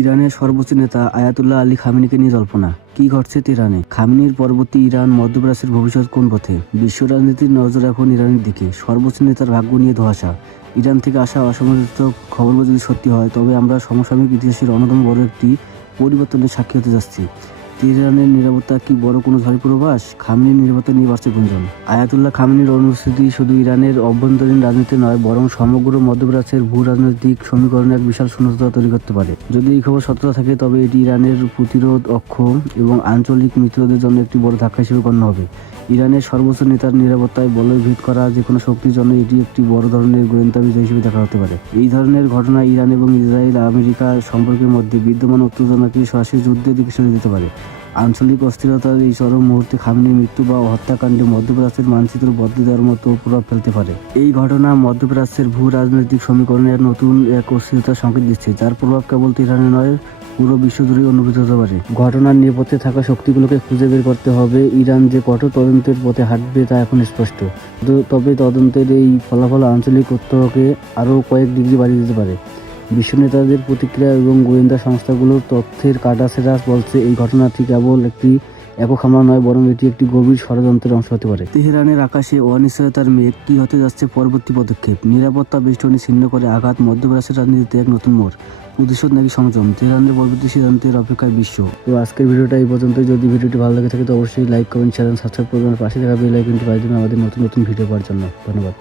ইরানের সর্বোচ্চ নেতা আয়াতুল্লাহ আলী খামেনিকে নিয়ে জল্পনা। কি ঘটছে তেহরানে? খামেনির পরবর্তী ইরান, মধ্যপ্রাচ্যের ভবিষ্যৎ কোন পথে? বিশ্ব রাজনীতির নজর এখন ইরানের দিকে। সর্বোচ্চ নেতার ভাগ্য নিয়ে ধোঁয়াশা। ইরান থেকে আসা অসমর্থিত খবরগুলো যদি সত্যি হয়, তবে আমরা সমসাময়িক ইতিহাসের অন্যতম বড় একটি পরিবর্তনের সাক্ষী হতে যাচ্ছি। তেহরানের নিরাপত্তা কি বড় কোনো ঝড়ের পূর্বাভাস? খামেনির নিরাপত্তা নিয়ে বাড়ছে গুঞ্জন। আয়াতুল্লাহ খামেনির অনুপস্থিতি শুধু ইরানের অভ্যন্তরীণ রাজনীতি নয়, বরং সমগ্র মধ্যপ্রাচ্যের ভূ রাজনৈতিক সমীকরণে এক বিশাল শূন্যতা তৈরি করতে পারে। যদি এই খবর সত্যতা থাকে, তবে এটি ইরানের প্রতিরোধ অক্ষ এবং আঞ্চলিক মিত্রদের জন্য একটি বড় ধাক্কা হিসেবে গণ্য হবে। ইরানের সর্বোচ্চ নেতার নিরাপত্তায় বলয়ভেদ করা যে কোনো শক্তির জন্য এটি একটি বড় ধরনের গোয়েন্দা বিজয় হিসেবে দেখা হতে পারে। এই ধরনের ঘটনা ইরান এবং ইসরায়েল আমেরিকা সম্পর্কের মধ্যে বিদ্যমান উত্তেজনাকে সরাসরি যুদ্ধের দিকে সরিয়ে দিতে পারে। আঞ্চলিক অস্থিরতার এই চরম মুহূর্তে খামেনির মৃত্যু বা হত্যাকাণ্ডে মধ্যপ্রাচ্যের মানচিত্র বদলে দেওয়ার মতো প্রভাব ফেলতে পারে। এই ঘটনা মধ্যপ্রাচ্যের ভূ রাজনৈতিক সমীকরণের নতুন এক অস্থিরতার সংকেত দিচ্ছে, যার প্রভাব কেবল তেহরানে নয়, পুরো বিশ্ব জুড়েই অনুভূত হতে পারে। ঘটনার নেপথ্যে থাকা শক্তিগুলোকে খুঁজে বের করতে হবে। ইরান যে কঠোর তদন্তের পথে হাঁটবে তা এখন স্পষ্ট। তবে তদন্তের এই ফলাফল আঞ্চলিক উত্তরকে আরও কয়েক ডিগ্রি বাড়িয়ে দিতে পারে। বিশ্ব নেতাদের প্রতিক্রিয়া এবং গোয়েন্দা সংস্থাগুলোর তথ্যের কাটাছেঁড়া বলছে, এই ঘটনাটি কেবল একটি একক হামলা নয়, বরং এটি একটি গভীর ষড়যন্ত্রের অংশ হতে পারে। তেহরানের আকাশে অনিশ্চয়তার মেঘ। কি হতে যাচ্ছে পরবর্তী পদক্ষেপ? নিরাপত্তা বেষ্টনী ছিন্ন করে আঘাত, মধ্যপ্রাচ্যের রাজনীতিতে এক নতুন মোড়। প্রতিশোধ নাকি সংযম? তেহরানের পরবর্তী সিদ্ধান্তের অপেক্ষায় বিশ্ব। তো আজকের ভিডিওটা এই পর্যন্ত। যদি ভিডিওটি ভালো লাগে থাকে তো অবশ্যই লাইক, কমেন্ট, শেয়ার এবং সাবস্ক্রাইব করবেন। পাশে থাকা বেল আইকনটি বাজিয়ে দিন আমাদের নতুন নতুন ভিডিও পাওয়ার জন্য। ধন্যবাদ।